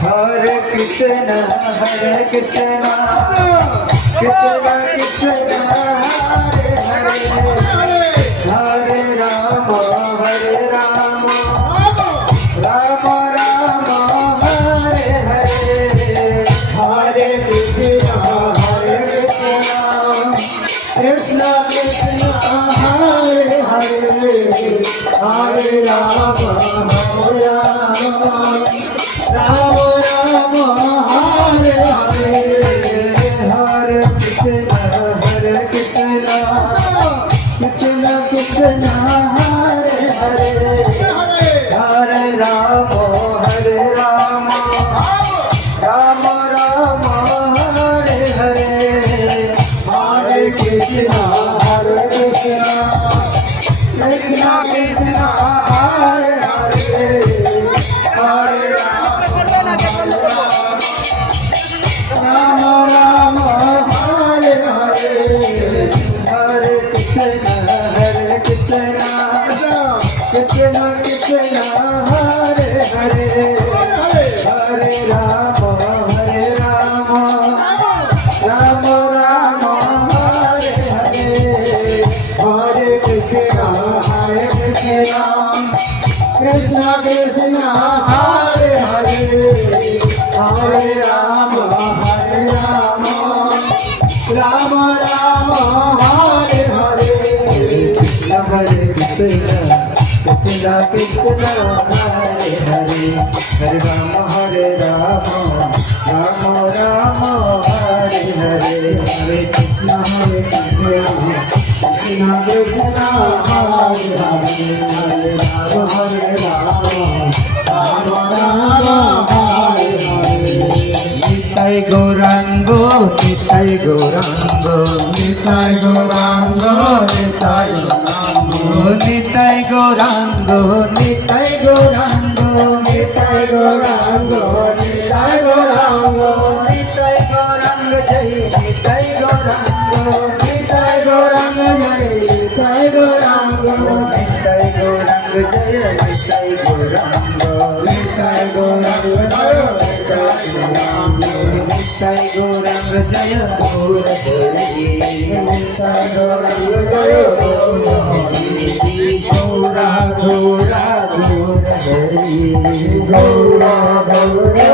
Hare Krishna, Hare Krishna, Krishna Krishna, Hare Hare, Hare Rama, Hare Rama, Rama Rama, Hare Hare, Hare Krishna, Hare Krishna, Krishna Krishna, Hare Hare, Hare Rama, Hare Rama, Rama Rama, Hare Hare, Hare Krishna, Hare Krishna, Krishna Krishna, Hare Hare, Hare Rama, Hare Rama, Rama Rama, Hare Hare, Hare Krishna, Hare Krishna, Krishna Krishna, Hare Hare, Hare Rama, Rama Rama, Hare Hare, Hare Krishna, Hare Krishna, Krishna Krishna, Hare Hare, Hare Rama, Hare Rama, Rama Rama, Hare Hare, Hare Krishna, Hare Krishna, Krishna Krishna, Hare Hare, Hare Rama, Hare Rama, Rama Rama, Hare Hare, Hare Krishna, Krishna Krishna, Hare Hare, Hare Rama, Hare Rama, Rama Rama, Hare Hare, Hare Krishna, Krishna Krishna, Hare Hare, Hare Rama, Hare Rama, Rama Rama, Hare Hare, Nitai Gaurango, Nitai Gaurango, Nitai Gaurango, Nitai Gaurango, Nitai Gaurango, Nitai Gaurango, Nitai Gaurango, Nitai Gaurango, Nitai Gaurango, Jai Nitai Gaurango, Nitai Gaurango, Jai Nitai Gaurango, Nitai Gaurango, Jai Nitai Gaurango, Nitai Gaurango, Nitai Gaurango, Jaya Gora Hari, Nitai Gaurango, Jaya Gora Hari, Gora Gora Gora Hari, Gora Gora